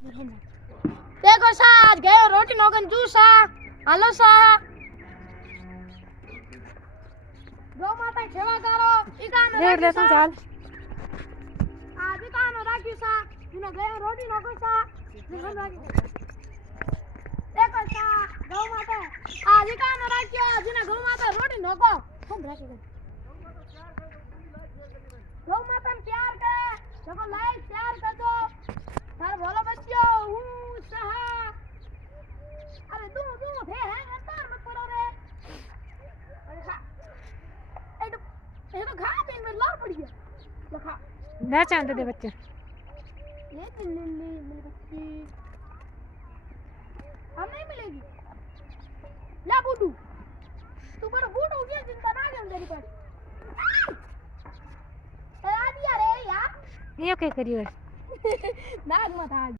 देखो सा आज गयो रोटी नोकन जूसा हालो सा गौ माता सेवा करो इकान देख ले तू चाल आज इकान राखी सा इने गयो रोटी नोको सा देखो सा गौ माता आज इकान राखियो जिने गौ माता रोटी नोको हम राखी गौ माता ने प्यार करे देखो लाइक प्यार कर दो थार बोलो बच्चो हूं सहा अरे तू थे है अंतर मत करो रे अरे खा ये तो खा दिन में लाल पड़ गया लखा ना चांद दे बच्चे ये लिल्ली मेरी बच्ची हम नहीं मिलेगी ला बूडू तू पर बूडू ये चिंता ना कर तेरी पर आ दिया रे यार ये क्या करियो नाग मत आ